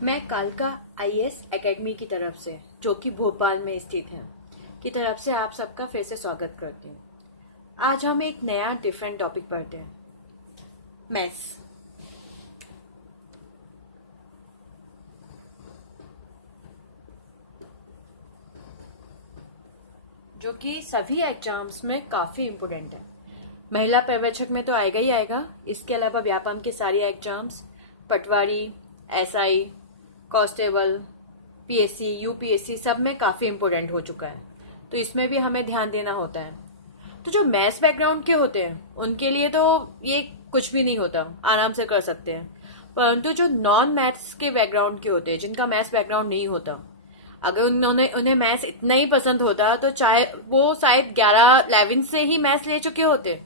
मैं कालका IAS academy की तरफ से, जो कि भोपाल में स्थित है, की तरफ से आप सबका फिर से स्वागत करती हूँ। आज हम एक नया डिफरेंट टॉपिक पढ़ते हैं, मैथ्स। जो कि सभी एग्जाम्स में काफ़ी इम्पोर्टेंट है। महिला पर्यवेक्षक में तो आएगा ही आएगा, इसके अलावा व्यापम के सारे एग्जाम्स, पटवारी, एसआई, कांस्टेबल, पीएससी, यूपीएससी सब में काफ़ी इम्पोर्टेंट हो चुका है, तो इसमें भी हमें ध्यान देना होता है। तो जो मैथ्स बैकग्राउंड के होते हैं उनके लिए तो ये कुछ भी नहीं होता, आराम से कर सकते हैं। परंतु जो नॉन मैथ्स के बैकग्राउंड के होते हैं, जिनका मैथ्स बैकग्राउंड नहीं होता, अगर उन्हें मैथ्स इतना ही पसंद होता तो चाहे वो शायद 11-11 से ही मैथ्स ले चुके होते।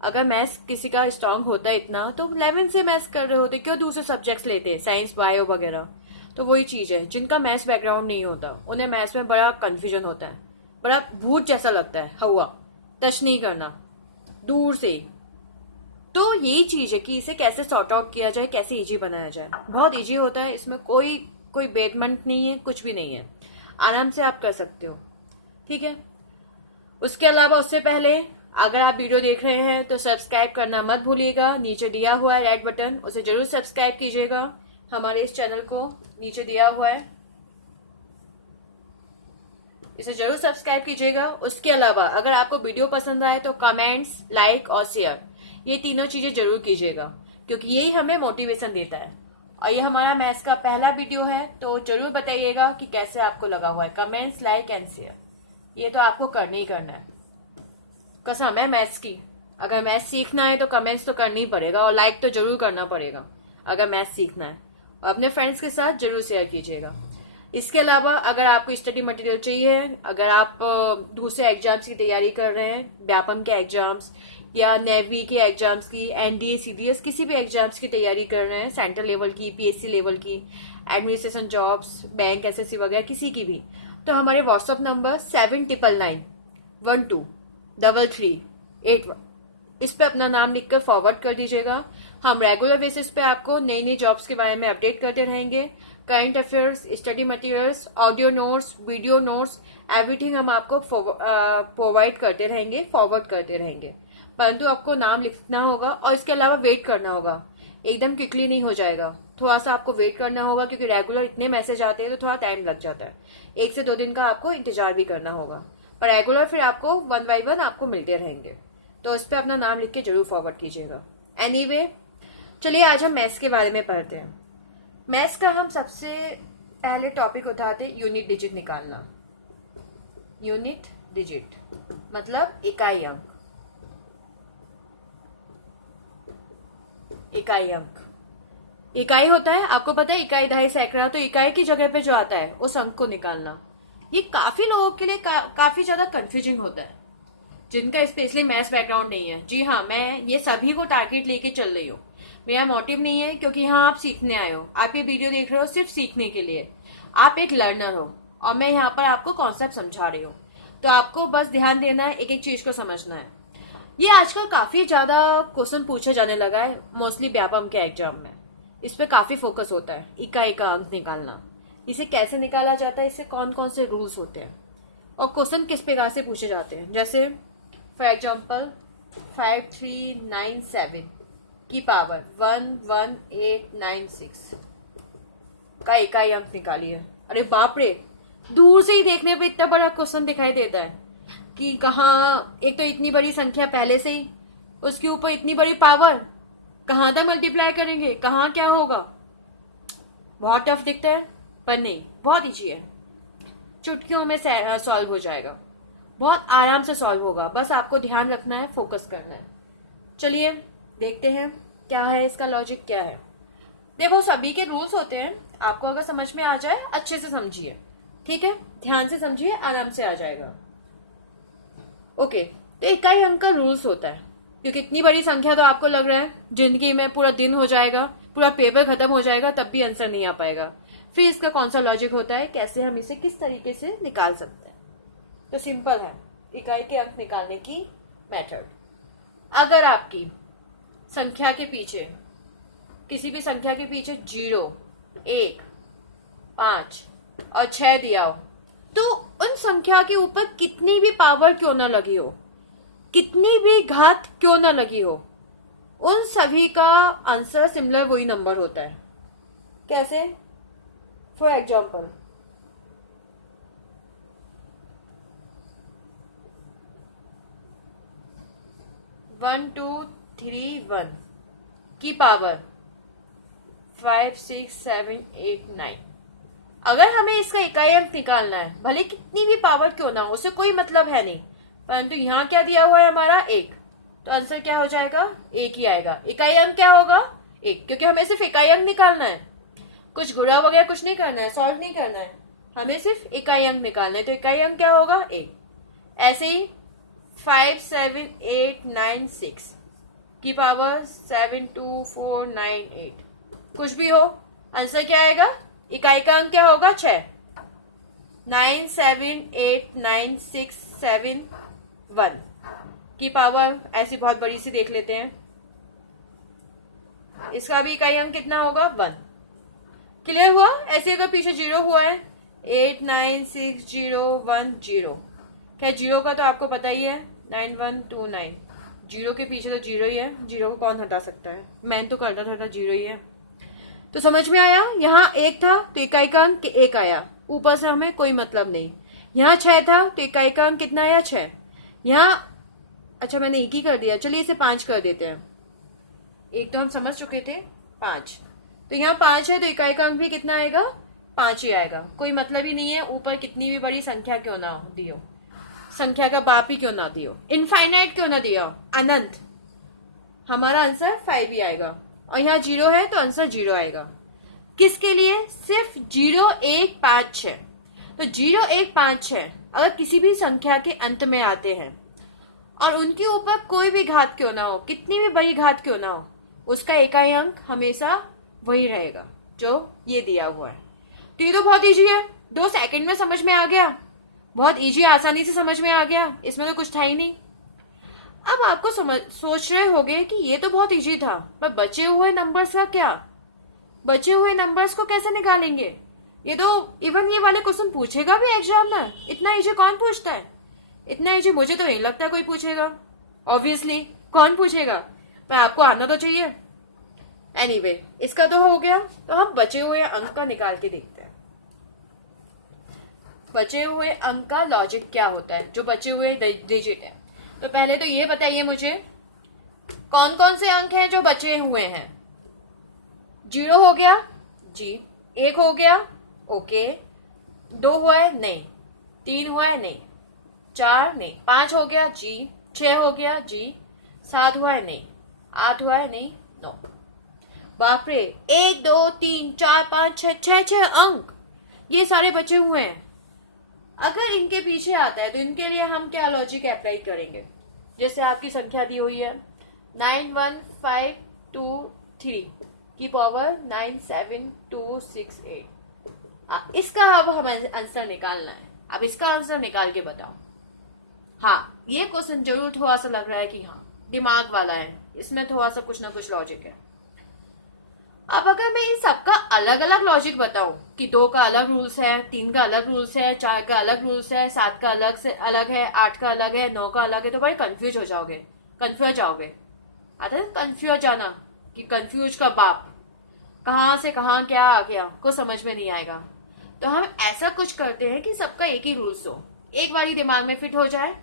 अगर मैथ्स किसी का स्ट्रांग होता इतना तो 11 से मैथ्स कर रहे होते, क्यों दूसरे सब्जेक्ट्स लेते, साइंस, बायो वगैरह। तो वही चीज है, जिनका मैथ्स बैकग्राउंड नहीं होता उन्हें मैथ्स में बड़ा कंफ्यूजन होता है, बड़ा भूत जैसा लगता है, हवा टच नहीं करना दूर से। तो यही चीज है कि इसे कैसे सॉर्ट आउट किया जाए, कैसे इजी बनाया जाए। बहुत इजी होता है, इसमें कोई बेटमेंट नहीं है, कुछ भी नहीं है, आराम से आप कर सकते हो। ठीक है। उसके अलावा उससे पहले अगर आप वीडियो देख रहे हैं तो सब्सक्राइब करना मत भूलिएगा। नीचे दिया हुआ है रेड बटन, उसे जरूर सब्सक्राइब कीजिएगा। हमारे इस चैनल को नीचे दिया हुआ है, इसे जरूर सब्सक्राइब कीजिएगा। उसके अलावा अगर आपको वीडियो पसंद आए तो कमेंट्स, लाइक और शेयर, ये तीनों चीजें जरूर कीजिएगा, क्योंकि यही हमें मोटिवेशन देता है। और ये हमारा मैथ्स का पहला वीडियो है, तो जरूर बताइएगा कि कैसे आपको लगा हुआ है। कमेंट्स, लाइक एंड शेयर, ये तो आपको करना ही करना है। कसम है मैथ्स की, अगर मैथ्स सीखना है तो कमेंट्स तो करनी ही पड़ेगा और लाइक तो जरूर करना पड़ेगा अगर मैथ्स सीखना है। और अपने फ्रेंड्स के साथ जरूर शेयर कीजिएगा। इसके अलावा अगर आपको स्टडी मटेरियल चाहिए, अगर आप दूसरे एग्जाम्स की तैयारी कर रहे हैं, व्यापम के एग्जाम्स या नेवी के एग्जाम्स की, एनडीए, सीडीएस, किसी भी एग्जाम्स की तैयारी कर रहे हैं, सेंट्रल लेवल की, पीएससी लेवल की, एडमिनिस्ट्रेशन जॉब्स, बैंक, एसएससी वगैरह किसी की भी, तो हमारे व्हाट्सएप नंबर 7999123381, इस पे अपना नाम लिखकर फॉरवर्ड कर दीजिएगा। हम रेगुलर बेसिस पे आपको नई नई जॉब्स के बारे में अपडेट करते रहेंगे। Current affairs, study materials, audio notes, video notes, everything हम आपको प्रोवाइड करते रहेंगे, फॉरवर्ड करते रहेंगे। परंतु आपको नाम लिखना होगा और इसके अलावा वेट करना होगा, एकदम क्विकली नहीं हो जाएगा, थोड़ा सा आपको वेट करना होगा, क्योंकि रेगुलर इतने मैसेज आते हैं तो थोड़ा टाइम लग जाता है। 1 से 2 दिन का आपको इंतजार भी करना होगा, पर रेगुलर फिर आपको 1 बाय 1 आपको मिलते रहेंगे। तो इस पर अपना नाम लिख के जरूर फॉरवर्ड कीजिएगा। एनीवे, चलिए आज हम मैथ्स के बारे में पढ़ते हैं। मैथ्स का हम सबसे पहले टॉपिक उठाते यूनिट डिजिट निकालना। यूनिट डिजिट मतलब इकाई अंक। इकाई अंक, इकाई होता है, आपको पता है, इकाई, दहाई, सैकड़ा, तो इकाई की जगह पे जो आता है उस अंक को निकालना। ये काफी लोगों के लिए काफी ज्यादा कंफ्यूजिंग होता है, जिनका स्पेशली मैथ्स बैकग्राउंड नहीं है। जी हाँ, मैं ये सभी को टारगेट लेके चल रही हूँ। मेरा मोटिव नहीं है, क्योंकि यहाँ आप सीखने आए हो, आप ये वीडियो देख रहे हो सिर्फ सीखने के लिए। आप एक लर्नर हो और मैं यहाँ पर आपको कॉन्सेप्ट समझा रही हूँ, तो आपको बस ध्यान देना है, एक एक चीज को समझना है। ये आजकल काफी ज्यादा क्वेश्चन पूछा जाने लगा है, मोस्टली व्यापम के एग्जाम में इस पे काफी फोकस होता है, इकाई का अंक निकालना। इसे कैसे निकाला जाता है, इससे कौन कौन से रूल्स होते हैं और क्वेश्चन किस प्रकार से पूछे जाते हैं। जैसे फॉर एग्जाम्पल 5397 की पावर 11896 का इकाई अंक निकालिए। अरे बाप रे, दूर से ही देखने पे इतना बड़ा क्वेश्चन दिखाई देता है कि कहाँ, एक तो इतनी बड़ी संख्या पहले से ही, उसके ऊपर इतनी बड़ी पावर, कहाँ तक मल्टीप्लाई करेंगे, कहाँ क्या होगा। बहुत टफ दिखता है, पर नहीं, बहुत ईजी है, चुटकियों में सॉल्व हो जाएगा, बहुत आराम से सॉल्व होगा। बस आपको ध्यान रखना है, फोकस करना है। चलिए देखते हैं क्या है इसका लॉजिक, क्या है। देखो, सभी के रूल्स होते हैं, आपको अगर समझ में आ जाए अच्छे से समझिए, ठीक है, ध्यान से समझिए, आराम से आ जाएगा। ओके, तो इकाई अंक का रूल्स होता है, क्योंकि इतनी बड़ी संख्या तो आपको लग रहा है जिंदगी में पूरा दिन हो जाएगा, पूरा पेपर खत्म हो जाएगा, तब भी आंसर नहीं आ पाएगा। फिर इसका कौन सा लॉजिक होता है, कैसे हम इसे किस तरीके से निकाल सकते हैं। तो सिंपल है इकाई के अंक निकालने की मेथड। अगर आपकी संख्या के पीछे, किसी भी संख्या के पीछे 0, 1, 5 और 6 दिया हो, तो उन संख्या के ऊपर कितनी भी पावर क्यों ना लगी हो, कितनी भी घात क्यों ना लगी हो, उन सभी का आंसर सिमिलर वही नंबर होता है. कैसे? फॉर एग्जाम्पल, 1 2 3 1 की पावर 5 6 7 8 9. अगर हमें इसका इकाई अंक निकालना है, भले कितनी भी पावर क्यों ना हो, उसे कोई मतलब है नहीं, परंतु यहाँ क्या दिया हुआ है हमारा 1, तो आंसर क्या हो जाएगा? 1 ही आएगा. इकाई अंक क्या होगा? 1, क्योंकि हमें सिर्फ इकाई अंक निकालना है, कुछ गुणा वगैरह कुछ नहीं करना है, सॉल्व नहीं करना है, हमें सिर्फ इकाई अंक निकालना है. तो इकाई अंक क्या होगा? 1. ऐसे ही 5 7 8 9 6 की पावर 7 2 4 9 8, कुछ भी हो, आंसर क्या आएगा? इकाई का अंक क्या होगा? 6. 9 7 8 9 6 7 1 की पावर ऐसी बहुत बड़ी सी देख लेते हैं, इसका भी इकाई अंक कितना होगा? 1. क्लियर हुआ? ऐसे अगर पीछे 0 हुआ है, 8 9 6 0 1 0, खैर 0 का तो आपको पता ही है, 9 1 2 9, 0 के पीछे तो 0 ही है, 0 को कौन हटा सकता है, मैं तो करता था 0 ही है. तो समझ में आया? यहाँ 1 था तो इकाई का अंक 1 आया, ऊपर से हमें कोई मतलब नहीं. यहाँ 6 था तो इकाई का अंक कितना आया? 6. यहाँ अच्छा मैंने 1 ही कर दिया, चलिए इसे 5 कर देते हैं. 1 तो हम समझ चुके थे, 5. तो यहाँ 5 है तो इकाई का अंक भी कितना आएगा? 5 ही आएगा. कोई मतलब ही नहीं है ऊपर कितनी भी बड़ी संख्या क्यों ना दियो, संख्या का बाप ही क्यों ना दियो, इनफाइनाइट क्यों ना दिया, अनंत, हमारा आंसर 5 ही आएगा. और यहाँ 0 है तो आंसर 0 आएगा. किसके लिए? सिर्फ 0 1 5 6. तो 0 1 5 6 अगर किसी भी संख्या के अंत में आते हैं और उनके ऊपर कोई भी घात क्यों ना हो, कितनी भी बड़ी घात क्यों ना हो, उसका इकाई अंक हमेशा वही रहेगा जो ये दिया हुआ है. तो ये तो बहुत इजी है, 2 सेकंड में समझ में आ गया, बहुत इजी, आसानी से समझ में आ गया, इसमें तो कुछ था ही नहीं. अब आपको सोच रहे होंगे कि ये तो बहुत इजी था, पर बचे हुए नंबर्स का क्या, बचे हुए नंबर्स को कैसे निकालेंगे? ये तो इवन ये वाले क्वेश्चन पूछेगा भी एग्जाम में, इतना इजी कौन पूछता है? इतना इजी मुझे तो नहीं लगता कोई पूछेगा. ऑब्वियसली कौन पूछेगा, पर आपको आना तो चाहिए. एनीवे, इसका तो हो गया. तो हम बचे हुए अंक का निकाल के देखते हैं. बचे हुए अंक का लॉजिक क्या होता है, जो बचे हुए डिजिट है. तो पहले तो ये बताइए मुझे, कौन कौन से अंक हैं जो बचे हुए हैं? 0 हो गया जी, 1 हो गया ओके, 2 हुआ है नहीं, 3 हुआ है नहीं, 4 नहीं, 5 हो गया जी, 6 हो गया जी, 7 हुआ है नहीं, 8 हुआ है नहीं, 9. बाप रे, 1 2 3 4 5 6 6 अंक ये सारे बचे हुए हैं. अगर इनके पीछे आता है तो इनके लिए हम क्या लॉजिक अप्लाई करेंगे? जैसे आपकी संख्या दी हुई है 9 1 5 2 3 की पावर 9 7 2 6 8. इसका अब हमें आंसर निकालना है. अब इसका आंसर निकाल के बताओ. हाँ, ये क्वेश्चन जरूर थोड़ा सा लग रहा है कि हाँ दिमाग वाला है, इसमें थोड़ा सा कुछ ना कुछ लॉजिक है. अब अगर मैं इन सबका अलग अलग लॉजिक बताऊं कि 2 का अलग रूल्स है, 3 का अलग रूल्स है, 4 का अलग रूल्स है, 7 का अलग से अलग है, 8 का अलग है, 9 का अलग है, तो बड़े कंफ्यूज हो जाओगे, कंफ्यूज जाओगे. आता है कंफ्यूज जाना, कि कंफ्यूज का बाप, कहाँ से कहाँ क्या आ गया कुछ समझ में नहीं आएगा. तो हम ऐसा कुछ करते हैं कि सबका एक ही रूल्स हो, एक बारी दिमाग में फिट हो जाए,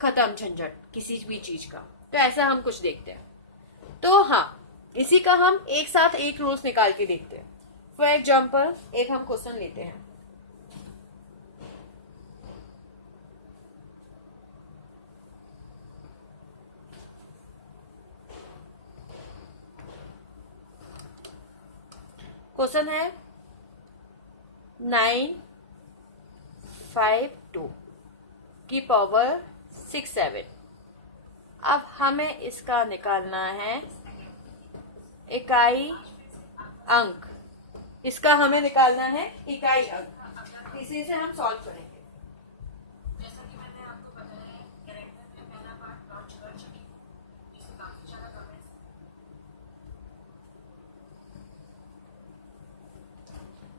खत्म झंझट किसी भी चीज का. तो ऐसा हम कुछ देखते हैं. तो हाँ, इसी का हम एक साथ एक रूल्स निकाल के देखते हैं. फॉर एग्जाम्पल एक हम क्वेश्चन लेते हैं. क्वेश्चन है 9 5 2 की पावर 6 7. अब हमें इसका निकालना है इकाई अंक, इसका हमें निकालना है इकाई अंक. इसी से हम सॉल्व करेंगे. जैसा कि मैंने आपको बताया कैरेक्टर में पहला पार्ट लॉन्च कर चुकी हूँ, जिसमें काफी ज्यादा कमेंट्स.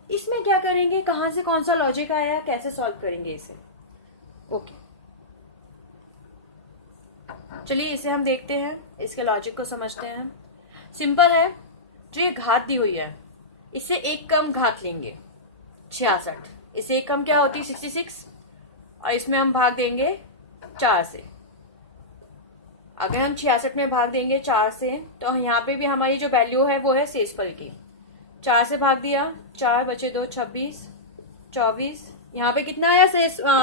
इसमें क्या करेंगे, कहां से कौन सा लॉजिक आया, कैसे सॉल्व करेंगे इसे। ओके, चलिए इसे हम देखते हैं, इसके लॉजिक को समझते हैं। सिंपल है, जो ये घात दी हुई है इससे एक कम घात लेंगे 66, इससे एक कम क्या होती है 66, और इसमें हम भाग देंगे 4 से। अगर हम 66 में भाग देंगे 4 से तो यहाँ पे भी हमारी जो वैल्यू है वो है शेषफल की। 4 से भाग दिया, 4 बचे 2, 26, 24। यहाँ पे कितना आया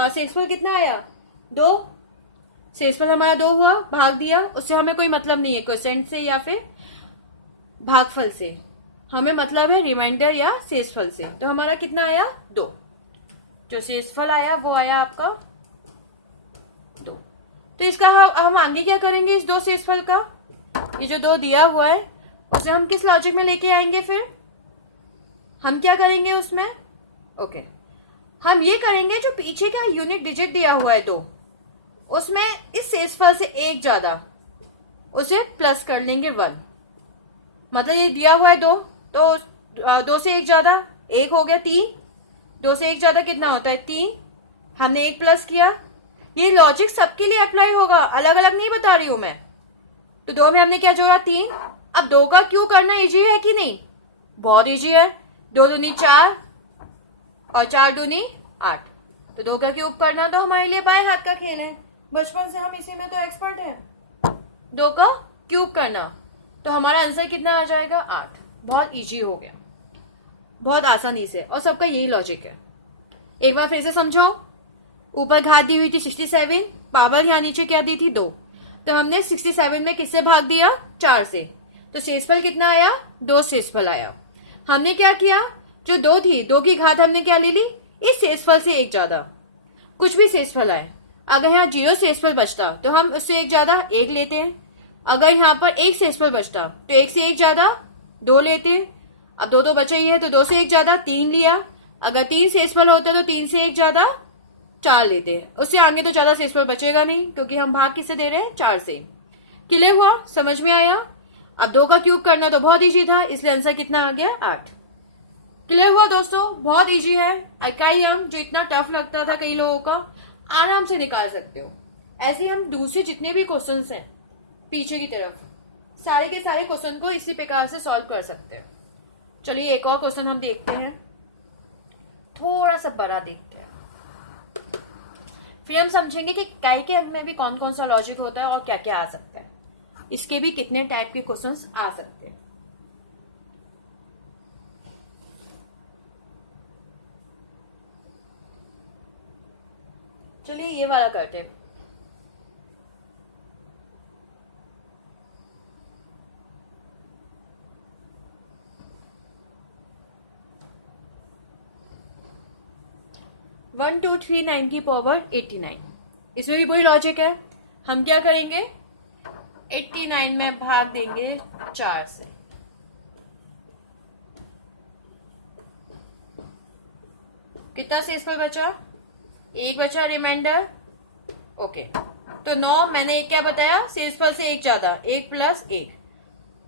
शेषफल कितना आया 2, शेषफल हमारा 2 हुआ, भाग दिया। उससे हमें कोई मतलब नहीं है क्वोशेंट से या फिर भागफल से, हमें मतलब है रिमाइंडर या शेषफल से। तो हमारा कितना आया 2, जो शेषफल आया वो आया आपका 2। तो इसका हम आगे क्या करेंगे, इस 2 शेषफल का, ये जो 2 दिया हुआ है उसे हम किस लॉजिक में लेके आएंगे, फिर हम क्या करेंगे उसमें। ओके, हम ये करेंगे जो पीछे का यूनिट डिजिट दिया हुआ है 2, उसमें इस शेषफल से एक ज्यादा उसे प्लस कर लेंगे 1। मतलब ये दिया हुआ है 2, तो 2 से एक ज्यादा 1 हो गया 3, 2 से एक ज्यादा कितना होता है 3, हमने 1 प्लस किया। ये लॉजिक सबके लिए अप्लाई होगा, अलग अलग नहीं बता रही हूं मैं। तो 2 में हमने क्या जोड़ा 3। अब 2 का क्यों करना इजी है कि नहीं, बहुत इजी है। 2 दूनी 4 और 4 दूनी 8, तो 2 का क्यूब करना तो हमारे लिए बाएं हाथ का खेल है, बचपन से हम इसी में तो एक्सपर्ट हैं। 2 का क्यूब करना, तो हमारा आंसर कितना आ जाएगा 8। बहुत इजी हो गया, बहुत आसानी से, और सबका यही लॉजिक है। एक बार फिर से समझो, ऊपर घात दी हुई थी 67, पावर यहाँ नीचे क्या दी थी 2, तो हमने 67 में किससे भाग दिया 4 से, तो शेषफल कितना आया 2 शेषफल आया। हमने क्या किया, जो 2 थी 2 की घात हमने क्या ले ली, इस शेषफल से एक ज्यादा, कुछ भी शेषफल आए। अगर यहाँ 0 शेषफल बचता तो हम उससे एक ज्यादा 1 लेते हैं, अगर यहाँ पर 1 शेषफल बचता तो 1 से एक ज्यादा 2 लेते हैं। अब 2 बचा ही है तो 2 से एक ज्यादा 3 लिया, अगर 3 शेषफल होता तो 3 से एक ज्यादा 4 लेते हैं। उससे आगे तो ज्यादा शेषफल बचेगा नहीं, क्योंकि हम भाग किससे दे रहे हैं 4 से। क्लियर हुआ, समझ में आया। अब 2 का क्यूब करना तो बहुत इजी था, इसलिए आंसर कितना आ गया 8। क्लियर हुआ दोस्तों, बहुत इजी है। इकाई अंक जो इतना टफ लगता था कई लोगों का, आराम से निकाल सकते हो। ऐसे हम दूसरे जितने भी क्वेश्चंस हैं पीछे की तरफ, सारे के सारे क्वेश्चन को इसी प्रकार से सॉल्व कर सकते हैं। चलिए एक और क्वेश्चन हम देखते हैं, थोड़ा सा बड़ा देखते हैं, फिर हम समझेंगे कि इकाई के अंक में भी कौन कौन सा लॉजिक होता है और क्या क्या आ सकता है, इसके भी कितने टाइप के क्वेश्चंस आ सकते हैं। चलिए ये वाला करते हैं। वन टू थ्री 9 की पावर 89, इसमें भी वही लॉजिक है। हम क्या करेंगे, 89 में भाग देंगे 4 से। कितना शेषफल बचा, 1 बचा रिमाइंडर। ओके, तो 9 मैंने एक क्या बताया, शेषफल से एक ज्यादा, 1 प्लस 1,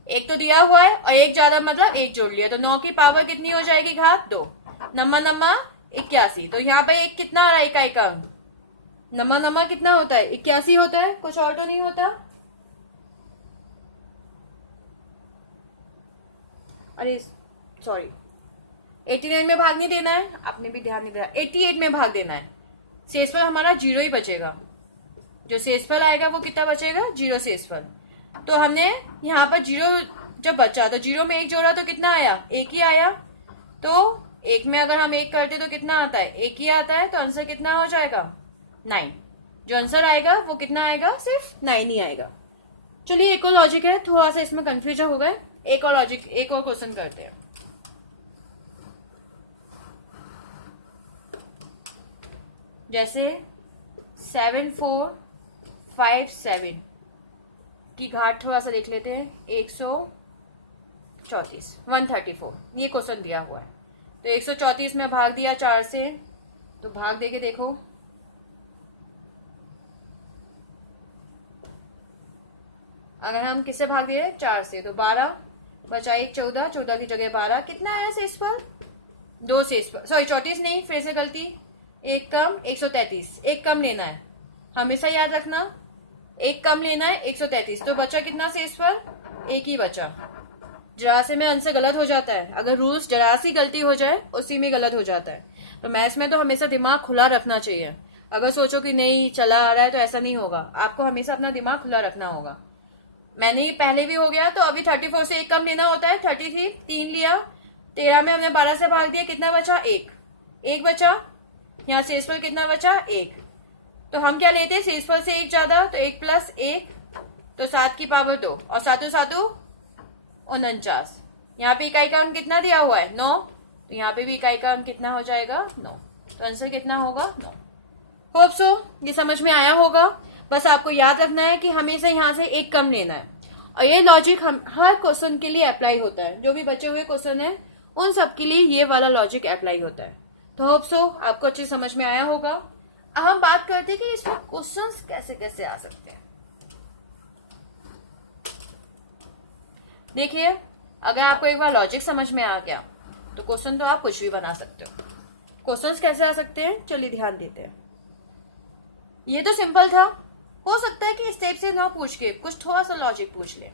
एक तो दिया हुआ है और एक ज्यादा मतलब 1 जोड़ लिया, तो 9 की पावर कितनी हो जाएगी घात 2, नम्मा नम्मा 81। तो यहाँ पे एक कितना आ रहा है इकाई का अंक, नम्मा नम्मा कितना होता है 81 होता है, कुछ और तो नहीं होता। अरे सॉरी, 89 में भाग नहीं देना है, आपने भी ध्यान नहीं दिया, 88 में भाग देना है। शेषफल हमारा 0 ही बचेगा, जो शेषफल आएगा वो कितना बचेगा 0 शेषफल। तो हमने यहाँ पर 0 जब बचा तो 0 में 1 जोड़ा तो कितना आया 1 ही आया, तो 1 में अगर हम 1 करते तो कितना आता है 1 ही आता है, तो आंसर कितना हो जाएगा 9। जो आंसर आएगा वो कितना आएगा, सिर्फ 9 ही आएगा। चलिए एक और लॉजिक है, थोड़ा सा इसमें कंफ्यूजन हो गए, एक और लॉजिक, एक और क्वेश्चन करते हैं। जैसे 7457 की घाट थोड़ा सा देख लेते हैं, 134, 134 ये क्वेश्चन दिया हुआ है। तो 134 में भाग दिया 4 से, तो भाग देके देखो, अगर हम किससे भाग दिए 4 से, तो 12 बचा 1 14, 14 की जगह 12, कितना आया शेषफल 2 शेष पर, सॉरी 34 नहीं, फिर से गलती, एक कम 133, एक कम लेना है, हमेशा याद रखना, एक कम लेना है 133। तो बचा कितना शेष पर, एक ही बचा। जरा से में आंसर गलत हो जाता है, अगर रूल्स जरा सी गलती हो जाए उसी में गलत हो जाता है। तो मैथ्स में तो हमेशा दिमाग खुला रखना चाहिए। अगर सोचो कि नहीं चला आ रहा है तो ऐसा नहीं होगा, आपको हमेशा अपना दिमाग खुला रखना होगा। मैंने ये पहले भी हो गया, तो अभी 34 से एक कम लेना होता है, 33, 3 लिया, 13 में हमने 12 से भाग दिया, कितना बचा, एक बचा, यहाँ शेषफल कितना बचा, 1। तो हम क्या लेते हैं, शेषफल से 1 ज्यादा, तो 1 + 1, तो 7 की पावर 2, और 7 7 49। यहाँ पे इकाई का अंक कितना दिया हुआ है, 9, तो यहाँ पे भी इकाई का अंक कितना हो जाएगा, 9। तो आंसर कितना होगा, 9। होप सो ये समझ में आया होगा। बस आपको याद रखना है कि हमेशा यहाँ से एक कम लेना है, और ये लॉजिक हम हर क्वेश्चन के लिए अप्लाई होता है। जो भी बचे हुए क्वेश्चन है उन सब के लिए ये वाला लॉजिक अप्लाई होता है। तो होप सो आपको अच्छी समझ में आया होगा। अब हम बात करते हैं कि इसमें क्वेश्चंस कैसे कैसे आ सकते हैं। देखिए, अगर आपको एक बार लॉजिक समझ में आ गया तो क्वेश्चन तो आप कुछ भी बना सकते हो। क्वेश्चंस कैसे आ सकते हैं, चलिए ध्यान देते हैं। ये तो सिंपल था, हो सकता है कि स्टेप से ना पूछ के कुछ थोड़ा सा लॉजिक पूछ ले।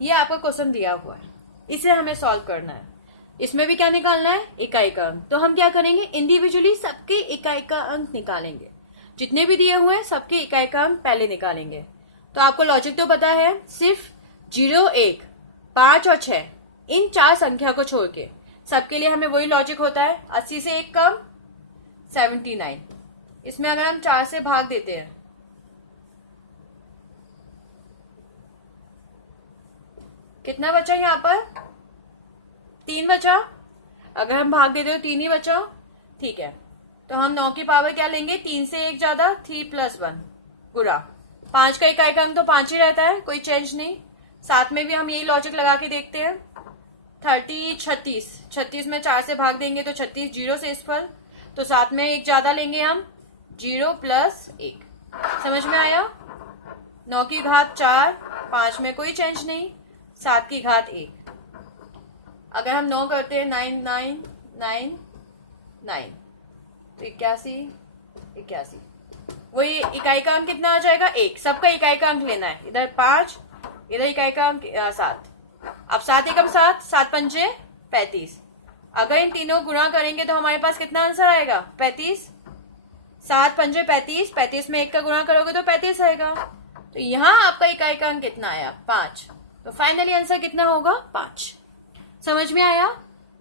ये आपका क्वेश्चन दिया हुआ है, इसे हमें सॉल्व करना है। इसमें भी क्या निकालना है, इकाई का अंक। तो हम क्या करेंगे, इंडिविजुअली सबके इकाई का अंक निकालेंगे। जितने भी दिए हुए हैं सबके इकाई का अंक पहले निकालेंगे। तो आपको लॉजिक तो पता है, सिर्फ 0, 1, 5 और 6 इन 4 संख्या को छोड़ के सबके लिए हमें वही लॉजिक होता है। 80 से 1 कम 79। इसमें अगर हम 4 से भाग देते हैं, कितना बचा यहाँ पर, 3 बचा। अगर हम भाग देते हो 3 ही बचा, ठीक है। तो हम 9 की पावर क्या लेंगे, 3 से 1 ज्यादा, 3 + 1 गुणा 5 का इकाई का अंक तो 5 ही रहता है, कोई चेंज नहीं। साथ में भी हम यही लॉजिक लगा के देखते हैं। 30, 36, 36 में 4 से भाग देंगे तो 36, 0 से शेषफल, तो साथ में 1 ज्यादा लेंगे हम, 0 + 1। समझ में आया। 9 की घात 4, 5 में कोई चेंज नहीं, 7 की घात 1। अगर हम 9 करते हैं, 9 9 9 9, तो 81। वही इकाई का अंक कितना आ जाएगा, 1। सबका इकाई का अंक लेना है, इधर 5, इधर इकाई का अंक 7। अब 7 एकम 7, 7 पंचे 35। अगर इन तीनों गुणा करेंगे तो हमारे पास कितना आंसर आएगा, 35। 7 पंचे 35, 35 में 1 का गुणा करोगे तो 35 आएगा। तो यहाँ आपका इकाई का अंक कितना आया, 5। तो फाइनली आंसर कितना होगा, 5। समझ में आया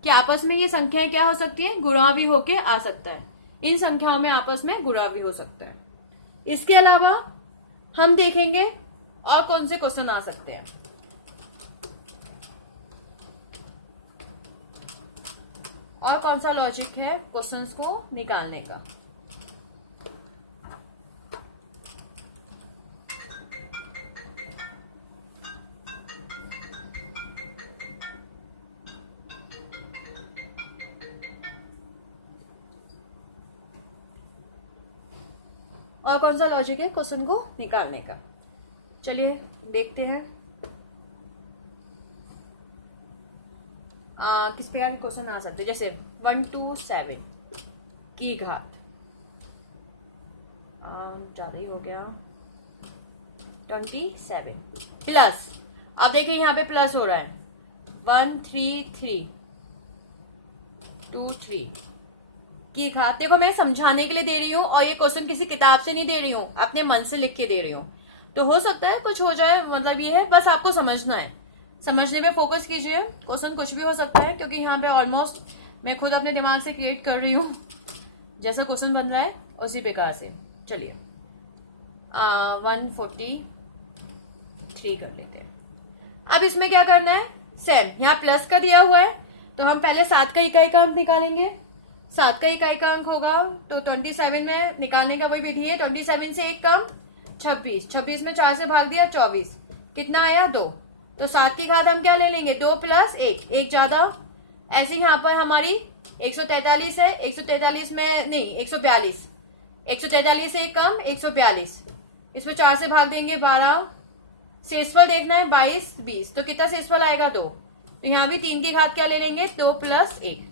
कि आपस में ये संख्याएं क्या हो सकती है, गुणा भी होके आ सकता है। इन संख्याओं में आपस में गुणा भी हो सकता है। इसके अलावा हम देखेंगे और कौन से क्वेश्चन आ सकते हैं। और कौन सा लॉजिक है क्वेश्चंस को निकालने का। और कौन सा लॉजिक है क्वेश्चन को निकालने का, चलिए देखते हैं। किस प्रकार के क्वेश्चन आ सकते हैं, जैसे 127 की घात, ज्यादा ही हो गया, 27 प्लस, अब देखिए यहाँ पे प्लस हो रहा है, 13323 की घात। देखो मैं समझाने के लिए दे रही हूँ और ये क्वेश्चन किसी किताब से नहीं दे रही हूँ, अपने मन से लिख के दे रही हूँ। तो हो सकता है कुछ हो जाए, मतलब ये है बस आपको समझना है, समझने पे फोकस कीजिए। क्वेश्चन कुछ भी हो सकता है, क्योंकि यहाँ पे ऑलमोस्ट मैं खुद अपने दिमाग से क्रिएट कर रही हूँ, जैसा क्वेश्चन बन रहा है उसी प्रकार से। चलिए 143 कर लेते हैं। अब इसमें क्या करना है, सेम यहाँ प्लस का दिया हुआ है तो हम पहले 7 का इकाई का अंक निकालेंगे। 7 का इकाई का अंक होगा तो 27 में निकालने का वही विधि है, 27 से 1 कम 26, 26 में 4 से भाग दिया 24, कितना आया 2। तो 7 की घात हम क्या ले लेंगे 2 + 1, 1 ज्यादा। ऐसे यहाँ पर हमारी 143 है, 143 में नहीं 142, 143 से कम 142, इसमें 4 से भाग देंगे 12। शेषफल देखना है 22, 20, तो कितना शेषफल आएगा 2। तो यहाँ भी 3 की घात क्या ले लेंगे 2 + 1।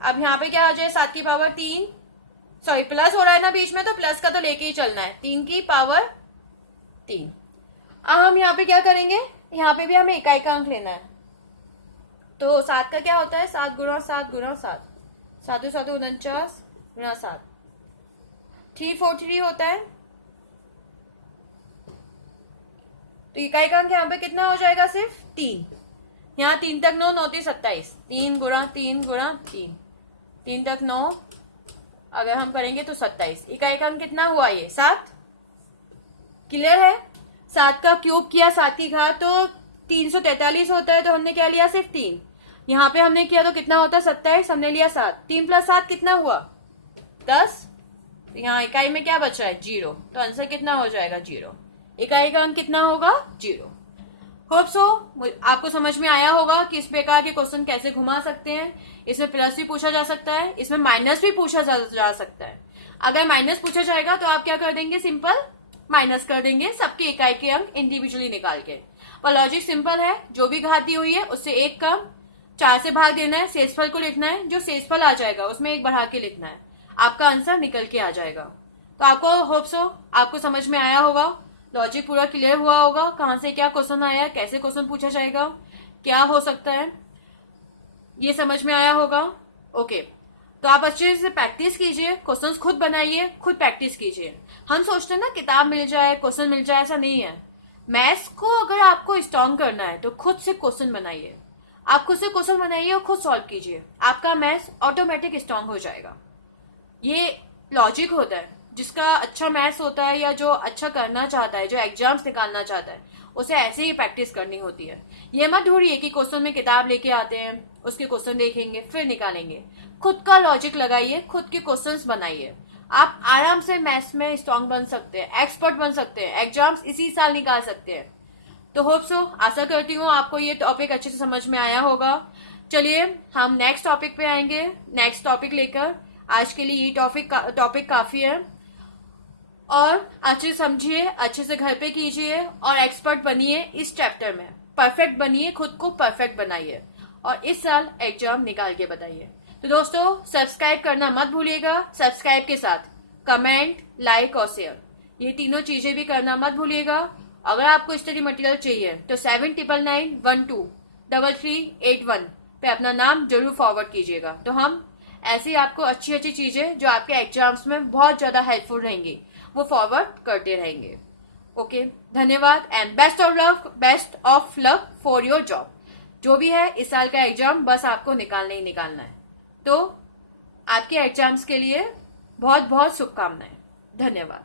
अब यहाँ पे क्या आ जाए 7 की पावर 3, सॉरी प्लस हो रहा है ना बीच में, तो प्लस का तो लेके ही चलना है, 3 की पावर 3। अब हम यहाँ पे क्या करेंगे, यहाँ पे भी हमें इकाई का अंक लेना है। तो 7 का क्या होता है 7 × 7 × 7, 7 7 49 × 7, 343 होता है। तो इकाई का अंक यहाँ पे कितना हो जाएगा सिर्फ 3। यहाँ 3 तक 9, 9 × 27, 3 × 3 × 3, 3 तक 9, अगर हम करेंगे तो 27। इकाई का अंक कितना हुआ ये 7। क्लियर है। 7 का क्यूब किया 7 की घात तो 343 होता है, तो हमने क्या लिया सिर्फ 3। यहाँ पे हमने किया तो कितना होता है 27, हमने लिया 7। 3 + 7 कितना हुआ 10। तो यहाँ इकाई में क्या बचा है 0, तो आंसर कितना हो जाएगा 0। इकाई का अंक कितना होगा 0। होप सो आपको समझ में आया होगा कि इस प्रकार के क्वेश्चन कैसे घुमा सकते हैं। इसमें प्लस भी पूछा जा सकता है, इसमें माइनस भी पूछा जा सकता है। अगर माइनस पूछा जाएगा तो आप क्या कर देंगे, सिंपल माइनस कर देंगे सबके इकाई के अंक इंडिविजुअली निकाल के। पर लॉजिक सिंपल है, जो भी घात दी हुई है उससे 1 कम, 4 से भाग देना है, शेषफल को लिखना है, जो शेषफल आ जाएगा उसमें 1 बढ़ा के लिखना है, आपका आंसर निकल के आ जाएगा। तो आपको होप सो आपको समझ में आया होगा, लॉजिक पूरा क्लियर हुआ होगा, कहां से क्या क्वेश्चन आया, कैसे क्वेश्चन पूछा जाएगा, क्या हो सकता है, ये समझ में आया होगा। ओके, तो आप अच्छे से प्रैक्टिस कीजिए, क्वेश्चंस खुद बनाइए, खुद प्रैक्टिस कीजिए। हम सोचते हैं ना किताब मिल जाए, क्वेश्चन मिल जाए, ऐसा नहीं है। मैथ्स को अगर आपको स्ट्रॉन्ग करना है तो खुद से क्वेश्चन बनाइए, आप खुद से क्वेश्चन बनाइए और खुद सॉल्व कीजिए, आपका मैथ्स ऑटोमेटिक स्ट्रॉन्ग हो जाएगा। ये लॉजिक होता है, जिसका अच्छा मैथ्स होता है या जो अच्छा करना चाहता है, जो एग्जाम्स निकालना चाहता है, उसे ऐसे ही प्रैक्टिस करनी होती है। ये मत ढूंढिए कि क्वेश्चन में किताब लेके आते हैं, उसके क्वेश्चन देखेंगे फिर निकालेंगे। खुद का लॉजिक लगाइए, खुद के क्वेश्चंस बनाइए, आप आराम से मैथ्स में स्ट्रॉन्ग बन सकते हैं, एक्सपर्ट बन सकते हैं, एग्जाम्स इसी साल निकाल सकते हैं। तो होप सो आशा करती हूँ आपको ये टॉपिक अच्छे से समझ में आया होगा। चलिए हम नेक्स्ट टॉपिक पे आएंगे, नेक्स्ट टॉपिक लेकर। आज के लिए ये टॉपिक काफी है, और अच्छे से समझिए, अच्छे से घर पे कीजिए और एक्सपर्ट बनिए इस चैप्टर में, परफेक्ट बनिए, खुद को परफेक्ट बनाइए और इस साल एग्जाम निकाल के बताइए। तो दोस्तों सब्सक्राइब करना मत भूलिएगा, सब्सक्राइब के साथ कमेंट, लाइक और शेयर, ये तीनों चीजें भी करना मत भूलिएगा। अगर आपको स्टडी मटेरियल चाहिए तो 7999123381 पे अपना नाम जरूर फॉरवर्ड कीजिएगा। तो हम ऐसी आपको अच्छी अच्छी चीजें जो आपके एग्जाम्स में बहुत ज्यादा हेल्पफुल रहेंगी वो फॉरवर्ड करते रहेंगे। ओके, धन्यवाद and best of luck for your job. जो भी है इस साल का एग्जाम बस आपको निकालना ही निकालना है। तो आपके एग्जाम्स के लिए बहुत बहुत शुभकामनाएं। धन्यवाद।